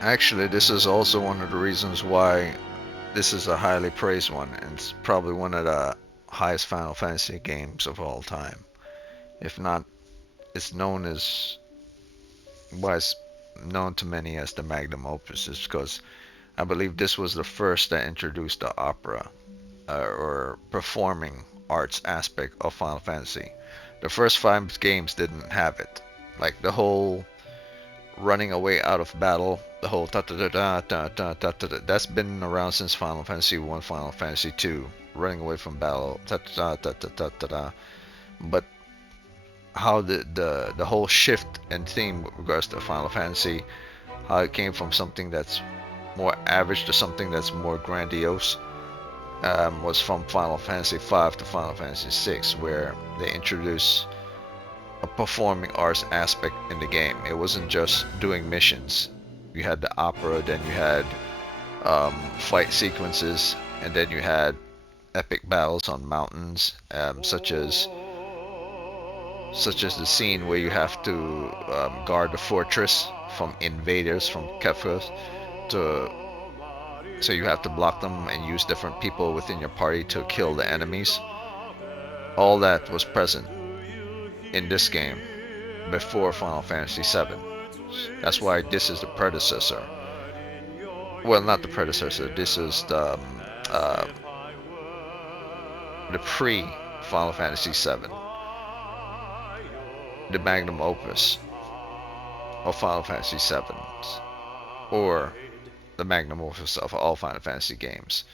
Actually, this is also one of the reasons why this is a highly praised one, and it's probably one of the highest Final Fantasy games of all time. If not, it's known as was known to many as the magnum opus, is because I believe this was the first that introduced the opera or performing arts aspect of Final Fantasy. The first five games didn't have it. Like the whole running away out of battle, the whole ta ta ta ta ta ta ta ta, that's been around since Final Fantasy 1, Final Fantasy 2. Running away from battle, ta ta ta ta ta ta ta. But how the whole shift and theme with regards to Final Fantasy, how it came from something that's more average to something that's more grandiose, was from Final Fantasy 5 to Final Fantasy 6, where they introduced a performing arts aspect in the game. It wasn't just doing missions. You had the opera, then you had fight sequences, and then you had epic battles on mountains, such as the scene where you have to guard the fortress from invaders from Kefka. To so you have to block them and use different people within your party to kill the enemies. All that was present in this game before Final Fantasy VII. That's why this is the predecessor. Well, not the predecessor. This is the pre Final Fantasy VII, the magnum opus of Final Fantasy VII, or the magnum opus of all Final Fantasy games.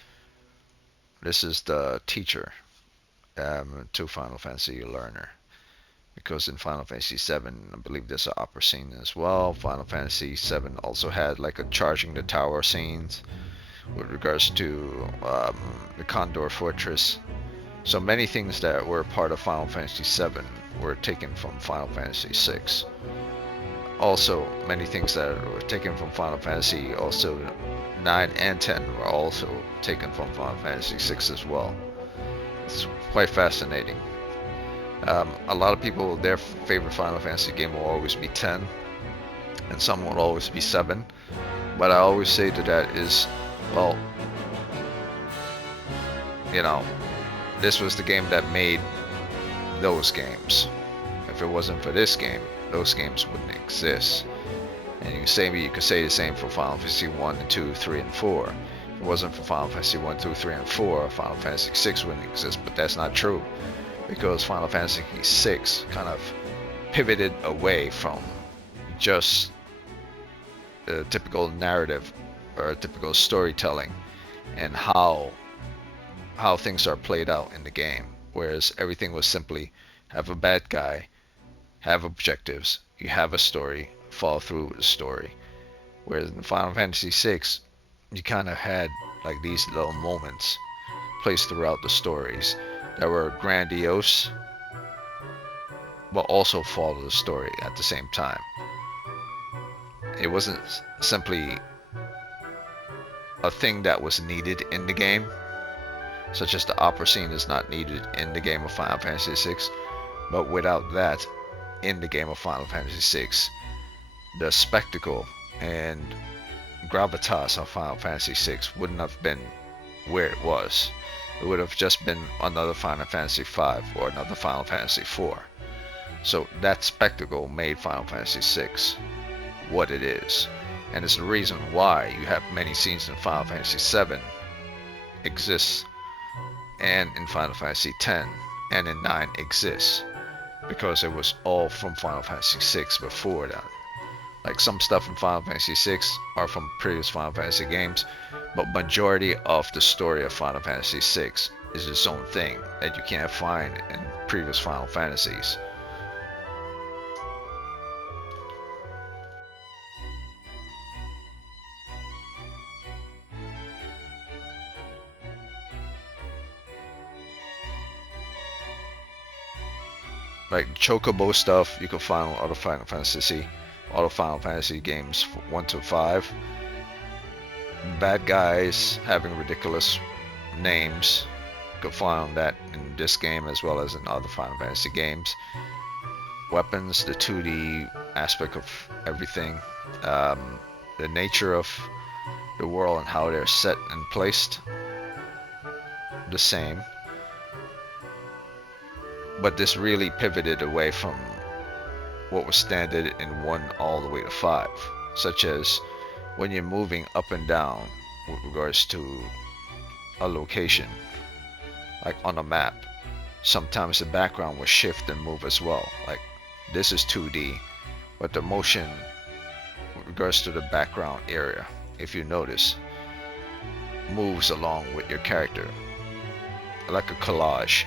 This is the teacher to Final Fantasy learner. Because in Final Fantasy VII, I believe there's an opera scene as well. Final Fantasy VII also had like a charging the tower scenes with regards to the Condor Fortress. So many things that were part of Final Fantasy VII were taken from Final Fantasy VI. Also, many things that were taken from Final Fantasy also 9 and 10 were also taken from Final Fantasy VI as well. It's quite fascinating. A lot of people, their favorite Final Fantasy game will always be 10, and some will always be 7. But I always say to that is, well, you know, this was the game that made those games. If it wasn't for this game, those games wouldn't exist. And you could say the same for Final Fantasy 1 and 2, 3 and 4. If it wasn't for Final Fantasy 1, 2, 3 and 4, Final Fantasy 6 wouldn't exist, but that's not true. Because Final Fantasy 6 kind of pivoted away from just a typical narrative or a typical storytelling and how things are played out in the game, whereas everything was simply have a bad guy, have objectives, you have a story, follow through with the story. Whereas in Final Fantasy 6, you kind of had like these little moments placed throughout the stories that were grandiose, but also follow the story at the same time. It wasn't simply a thing that was needed in the game, such as the opera scene is not needed in the game of Final Fantasy VI, but without that in the game of Final Fantasy VI, the spectacle and gravitas of Final Fantasy VI wouldn't have been where it was. It would have just been another Final Fantasy V or another Final Fantasy IV. So that spectacle made Final Fantasy VI what it is. And it's the reason why you have many scenes in Final Fantasy VII exists, and in Final Fantasy X and in 9 exists, because it was all from Final Fantasy VI before that. Like some stuff in Final Fantasy VI are from previous Final Fantasy games, but majority of the story of Final Fantasy VI is its own thing that you can't find in previous Final Fantasies. Like Chocobo stuff you can find on all the Final Fantasy games 1 to 5. Bad guys having ridiculous names, you can find that in this game as well as in other Final Fantasy games. Weapons, the 2D aspect of everything, the nature of the world and how they're set and placed, the same. But this really pivoted away from what was standard in 1 all the way to 5, such as when you're moving up and down with regards to a location, like on a map. Sometimes the background will shift and move as well. Like this is 2D, but the motion with regards to the background area, if you notice, moves along with your character, like a collage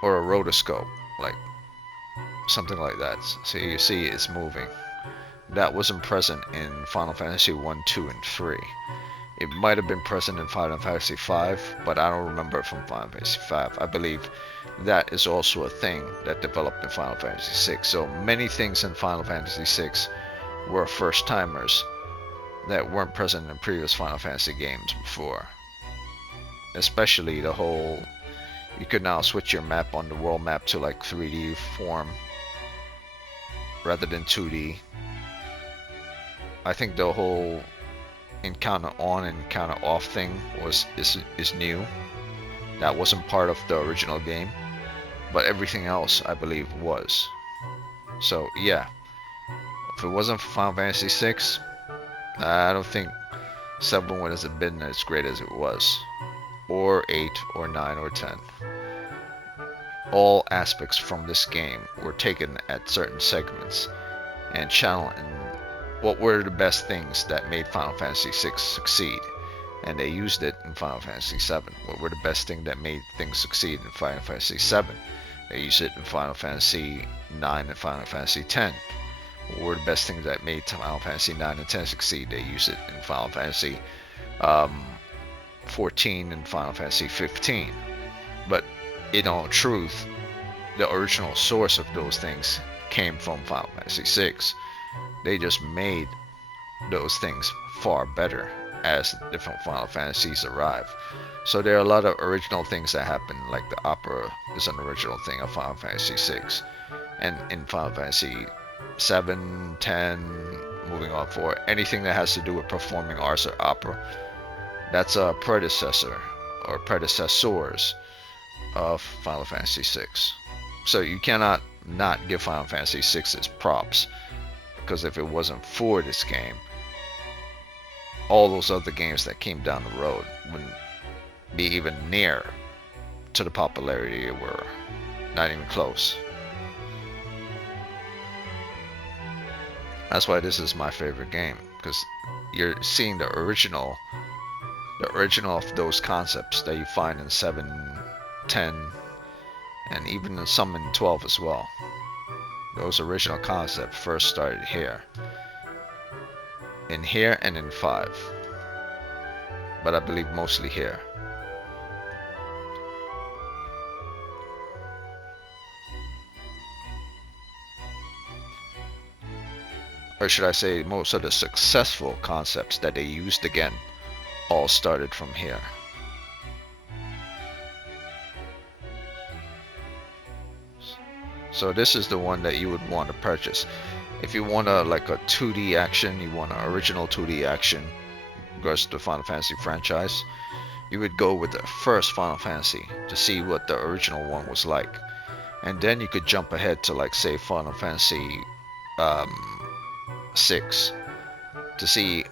or a rotoscope, like something like that. So you see it's moving. That wasn't present in Final Fantasy 1, 2, and 3. It might have been present in Final Fantasy V, but I don't remember it from Final Fantasy V. I believe that is also a thing that developed in Final Fantasy VI. So many things in Final Fantasy VI were first timers that weren't present in previous Final Fantasy games before. Especially the whole, you could now switch your map on the world map to like 3D form rather than 2D. I think the whole encounter on and encounter off thing is new. That wasn't part of the original game, but everything else I believe was. So yeah, if it wasn't for Final Fantasy VI, I don't think 7 would have been as great as it was, or 8 or 9 or 10. All aspects from this game were taken at certain segments and channeled in what were the best things that made Final Fantasy VI succeed, and they used it in Final Fantasy VII. What were the best things that made things succeed in Final Fantasy VII? They used it in Final Fantasy IX and Final Fantasy X. What were the best things that made Final Fantasy IX and 10 succeed? They used it in Final Fantasy 14 and Final Fantasy 15. But in all truth, the original source of those things came from Final Fantasy VI. They just made those things far better as different Final Fantasies arrive. So there are a lot of original things that happen, like the opera is an original thing of Final Fantasy VI. And in Final Fantasy 7, 10, moving on forward, anything that has to do with performing arts or opera, that's a predecessor or predecessors of Final Fantasy VI. So you cannot not give Final Fantasy VI its props, because if it wasn't for this game, all those other games that came down the road wouldn't be even near to the popularity they were. Not even close. That's why this is my favorite game, because you're seeing the original of those concepts that you find in 7, 10, and even some in 12 as well. Those original concepts first started here. In here and in 5. But I believe mostly here. or should I say, most of the successful concepts that they used again all started from here. So this is the one that you would want to purchase. If you want like a 2D action, you want an original 2D action, regards to the Final Fantasy franchise, you would go with the first Final Fantasy to see what the original one was like. And then you could jump ahead to like say Final Fantasy um, 6 to see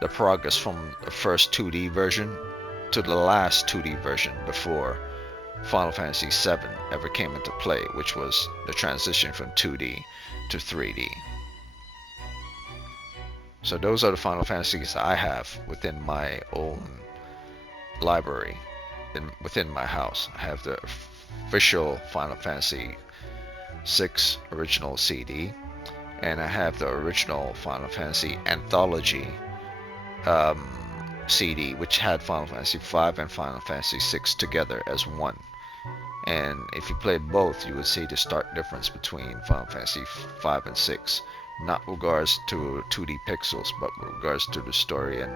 the progress from the first 2D version to the last 2D version before Final Fantasy 7 ever came into play, which was the transition from 2D to 3D. So those are the Final Fantasies I have within my own library, within my house. I have the official Final Fantasy 6 original CD, and I have the original Final Fantasy Anthology um, CD, which had Final Fantasy 5 and Final Fantasy 6 together as one. And if you played both, you would see the stark difference between Final Fantasy 5 and 6. Not regards to 2D pixels, but regards to the story and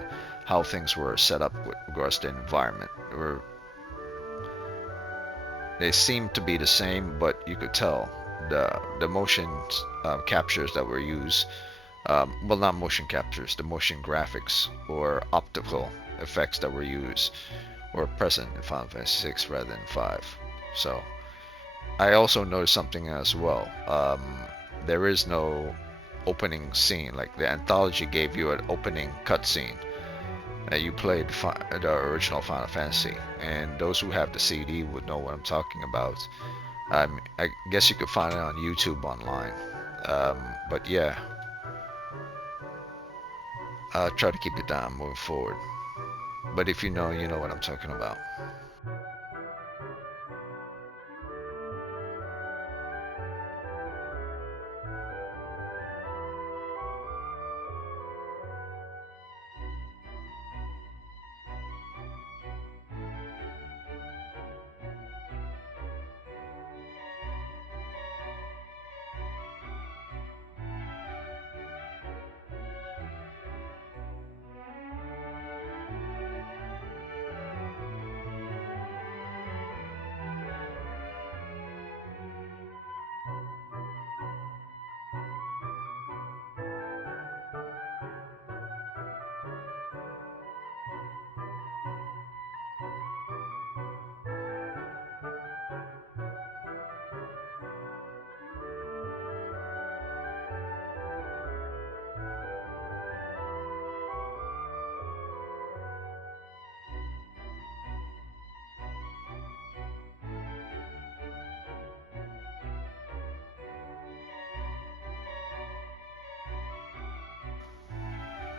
how things were set up with regards to the environment. They seemed to be the same, but you could tell the motion captures that were used. Well, not motion captures, the motion graphics or optical effects that were used were present in Final Fantasy 6 rather than 5. So I also noticed something as well. There is no opening scene. Like the anthology gave you an opening cutscene. You played the original Final Fantasy, and those who have the CD would know what I'm talking about. I guess you could find it on YouTube online. But yeah, I'll try to keep it down moving forward. But if you know, you know what I'm talking about.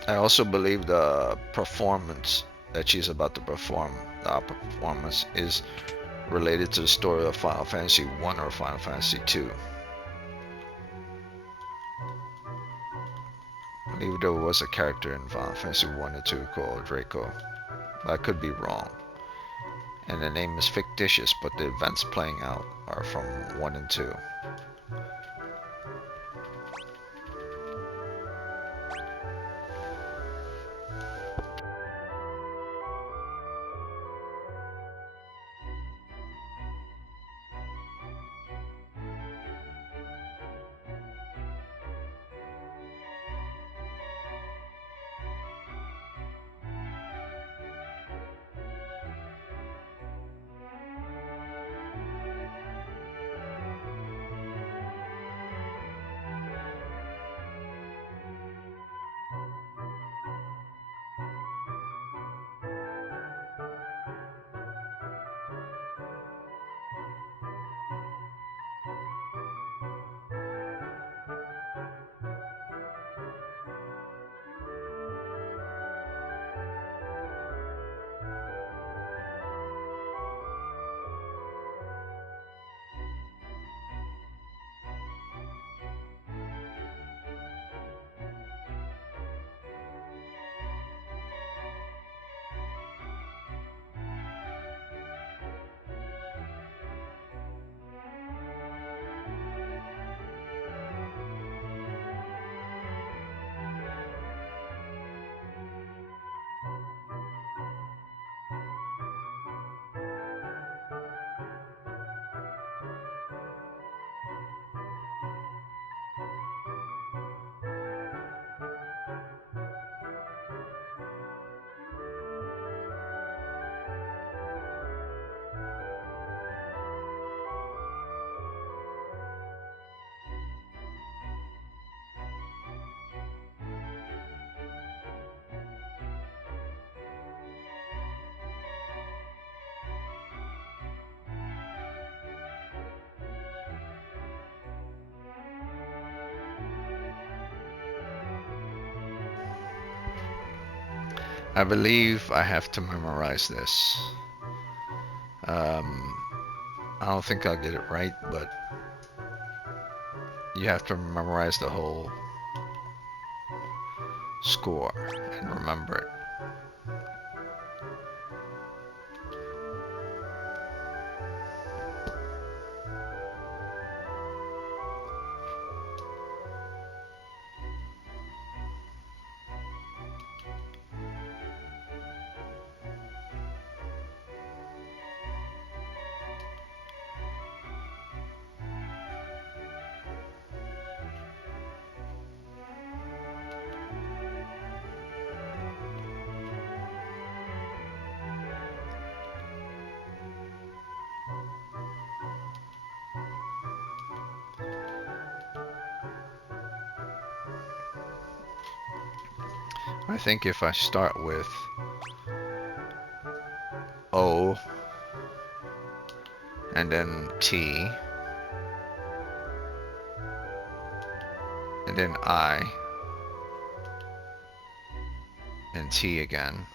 I also believe the performance that she's about to perform, the opera performance, is related to the story of Final Fantasy 1 or Final Fantasy 2. I believe there was a character in Final Fantasy 1 or 2 called Draco. I could be wrong. And the name is fictitious, but the events playing out are from 1 and 2. I believe I have to memorize this. Um, I don't think I'll get it right, but you have to memorize the whole score and remember it. I think if I start with O and then T and then I and T again.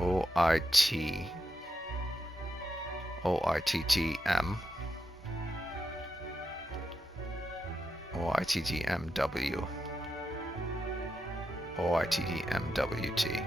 O-I-T O-I-T-T-M O-I-T-T-M-W O-I-T-T-M-W-T.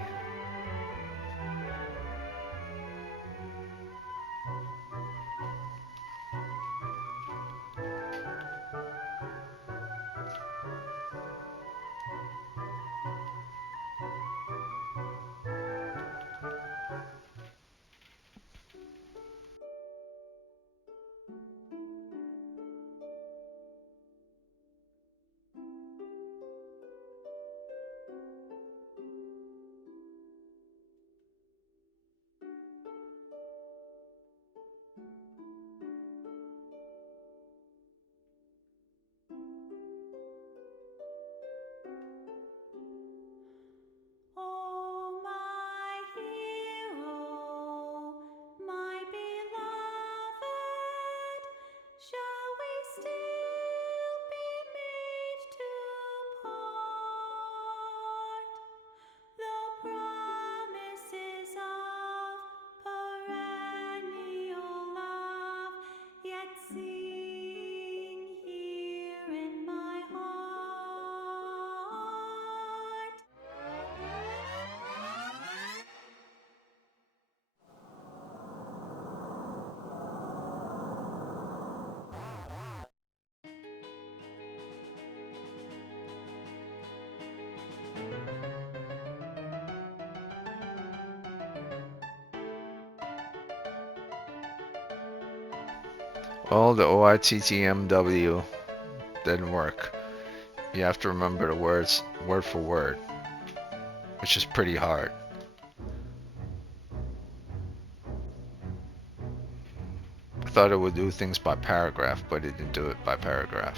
Oh, my hero, my beloved, shall we still be made to part? The promises of perennial love yet sing here in my heart. Well, the O-I-T-T-M-W didn't work. You have to remember the words word for word, which is pretty hard. I thought it would do things by paragraph, but it didn't do it by paragraph.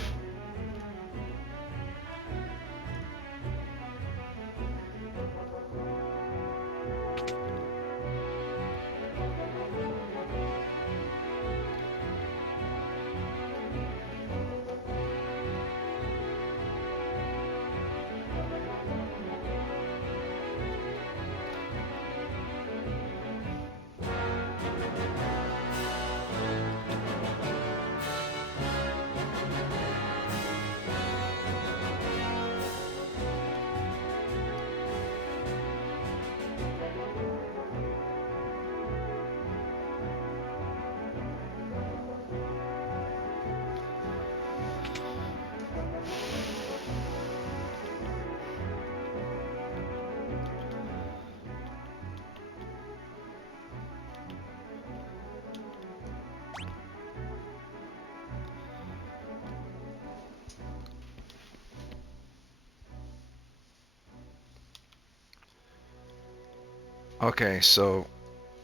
Okay, so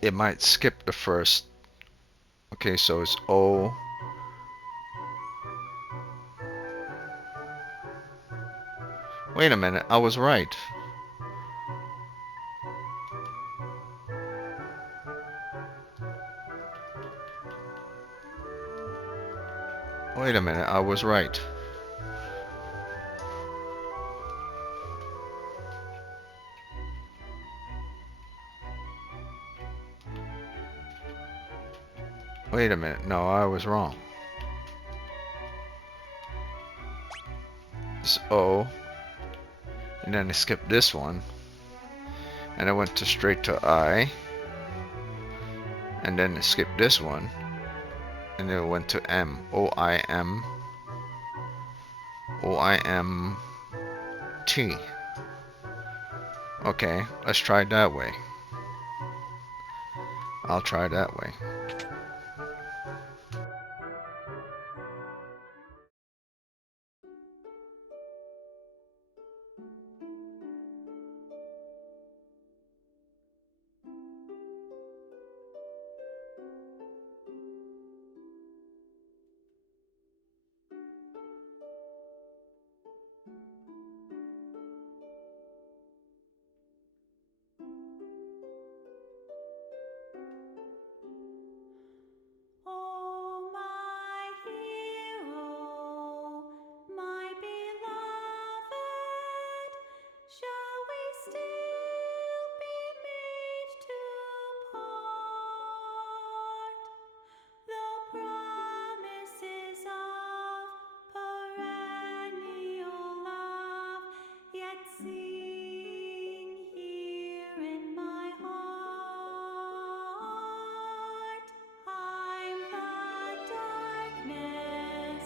it might skip the first. Okay, so it's O. Wait a minute, I was right. Wait a minute, I was right. Wait a minute. No, I was wrong. It's O. And then I skipped this one. And I went to straight to I. And then I skipped this one. And then I went to M. O-I-M. O-I-M-T. Okay, let's try it that way. I'll try that way. Oh, my hero, my beloved, shall we still be made to part? Though promises of perennial love yet sing here in my heart. I'm the darkness,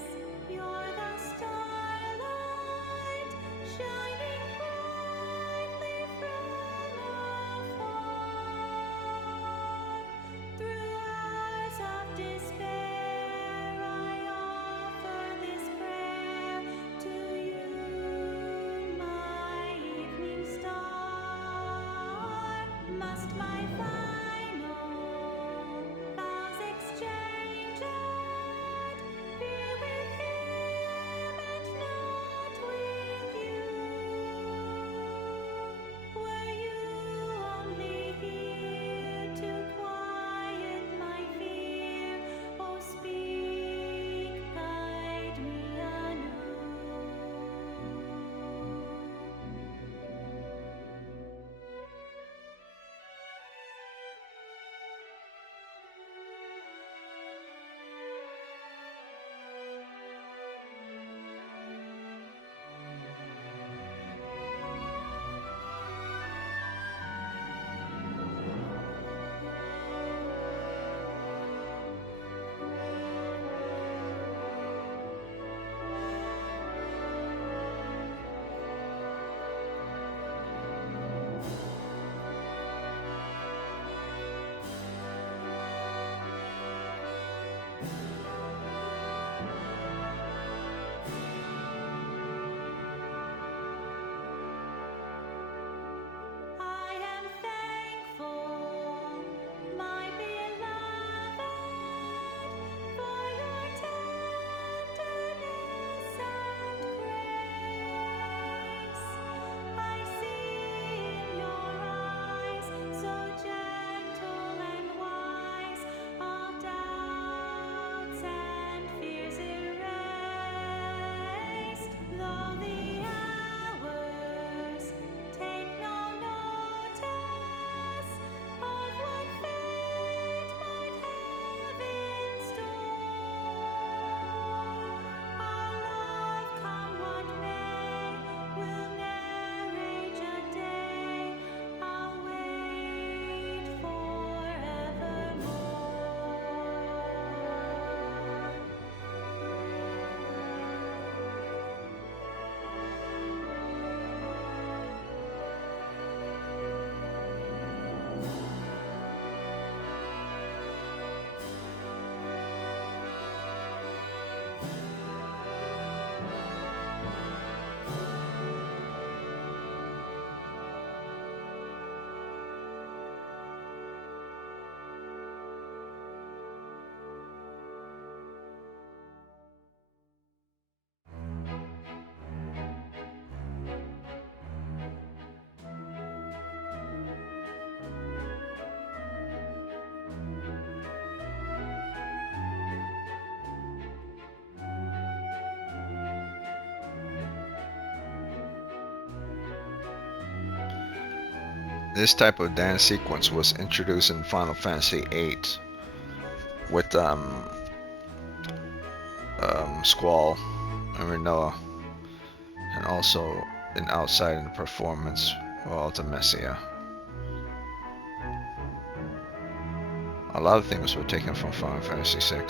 you're the starlight, shining brightly from afar. Through hours of despair, I offer this prayer to you, my evening star. Must my final vows exchanged be with him and not with you? Were you only here to quiet my fear? Oh, speak, guide me anew. I am thankful, my beloved, for your tenderness and grace. I see in your eyes, so gentle and wise, all doubts and fears erased. Though the hours take no notice of what fate might have in store, our love, come what may, will ne'er age a day. I'll wait forevermore. This type of dance sequence was introduced in Final Fantasy VIII. with Squall and Renoa, and also an outside in the performance with Ultimecia. A lot of things were taken from Final Fantasy VI.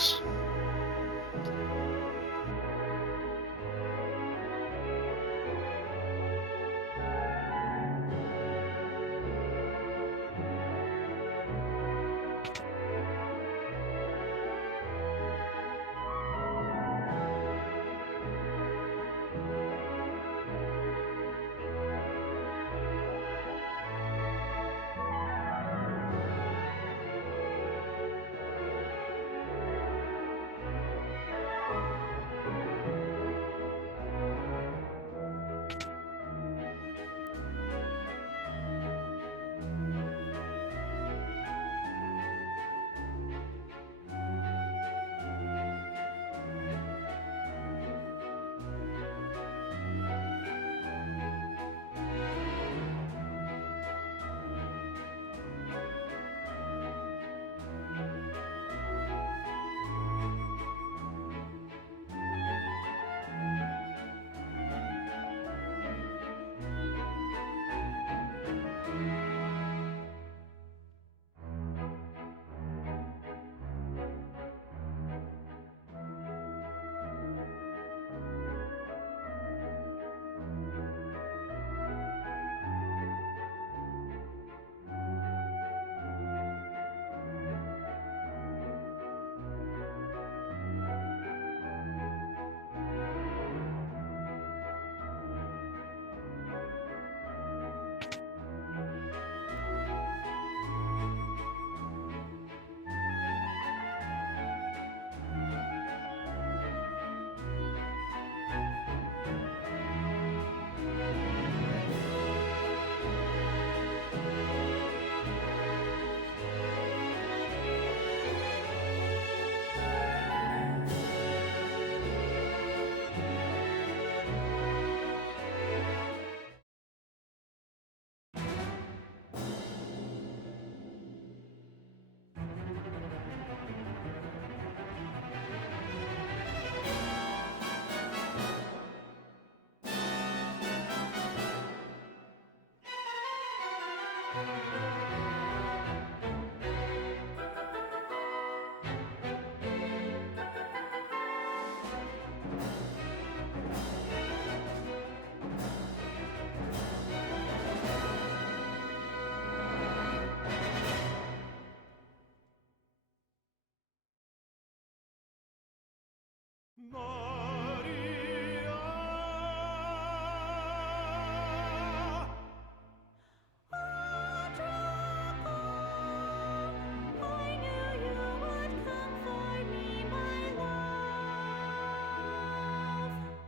I knew you would come for me, my love.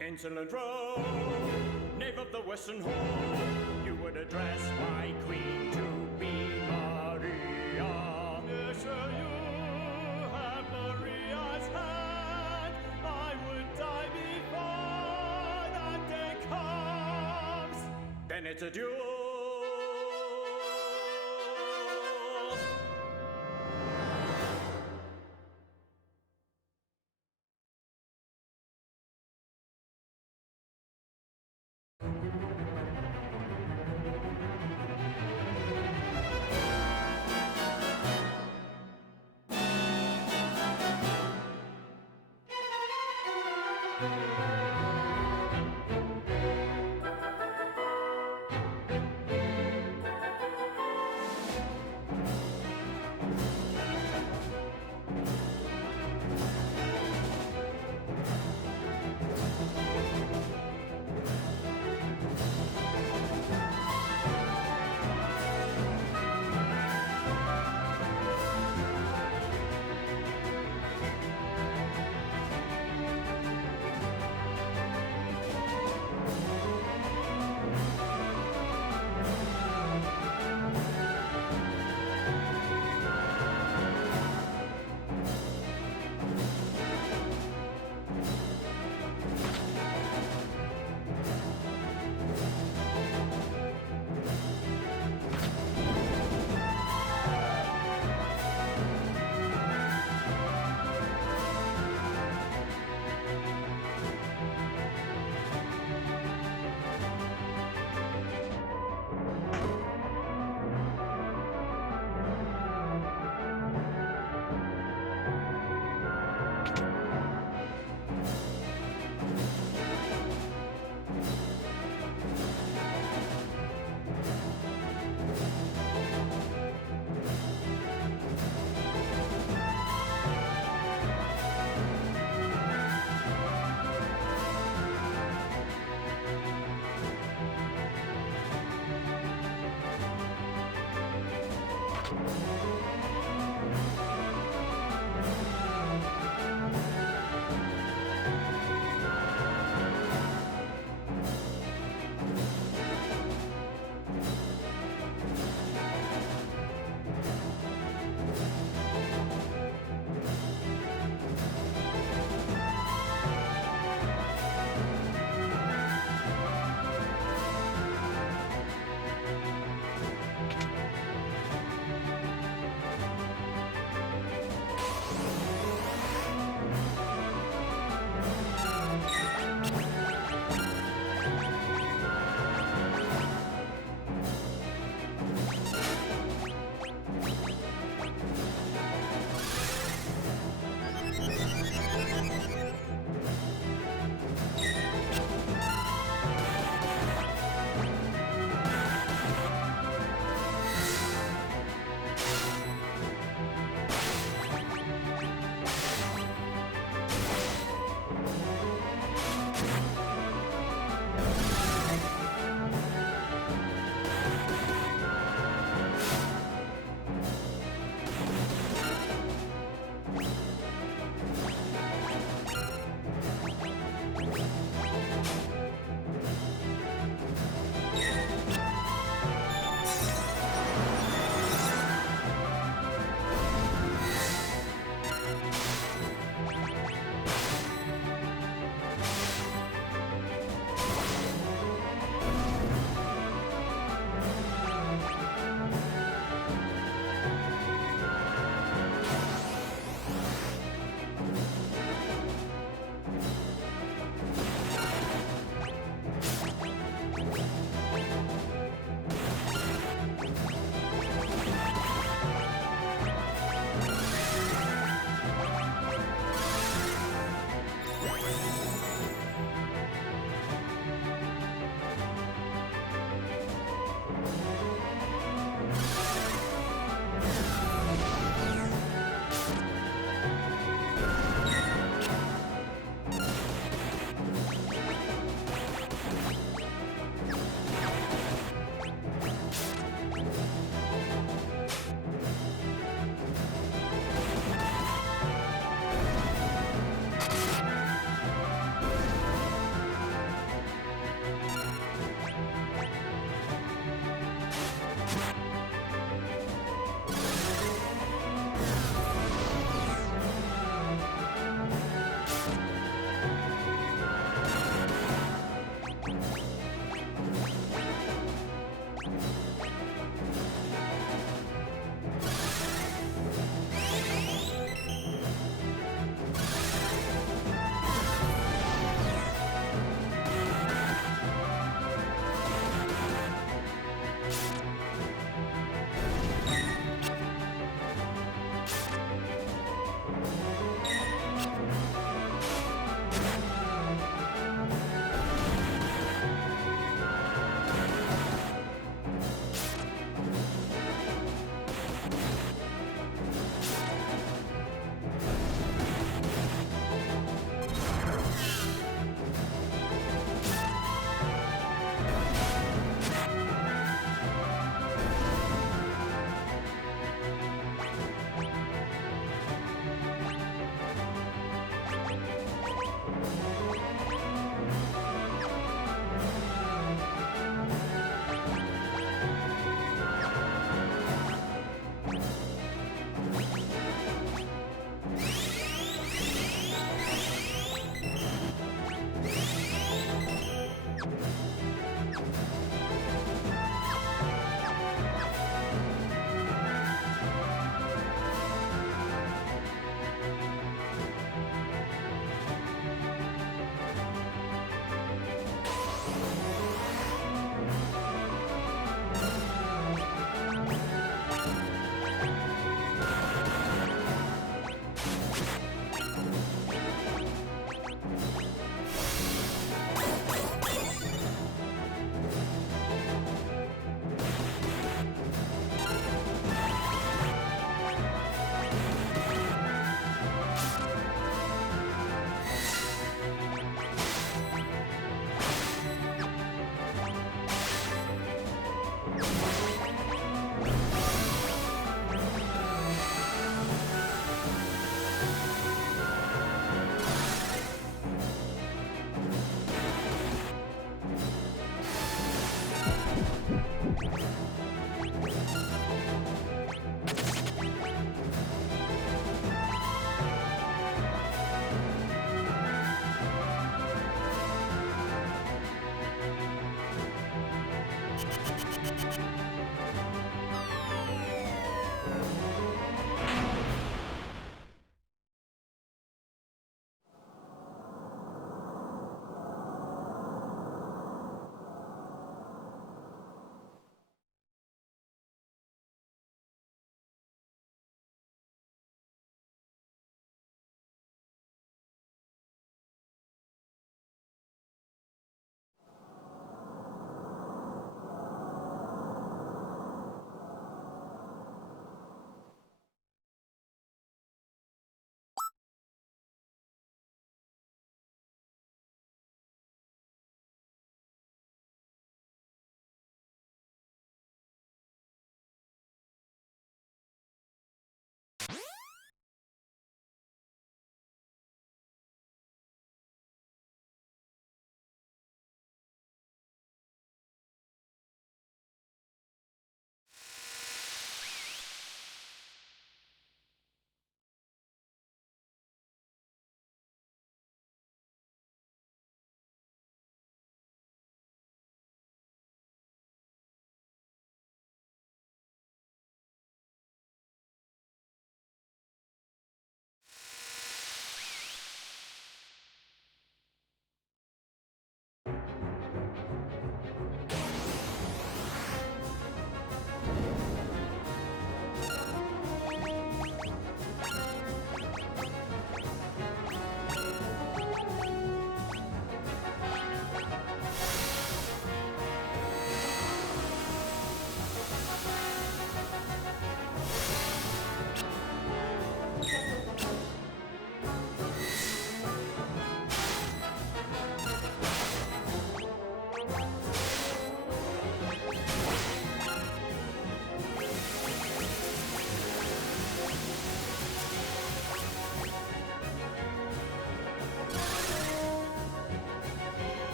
Insolent rogue, knave of the Western Hall, you would address my queen to be Maria. Yes, sir, you have Maria's hand. I would die before that day comes. Then it's a duel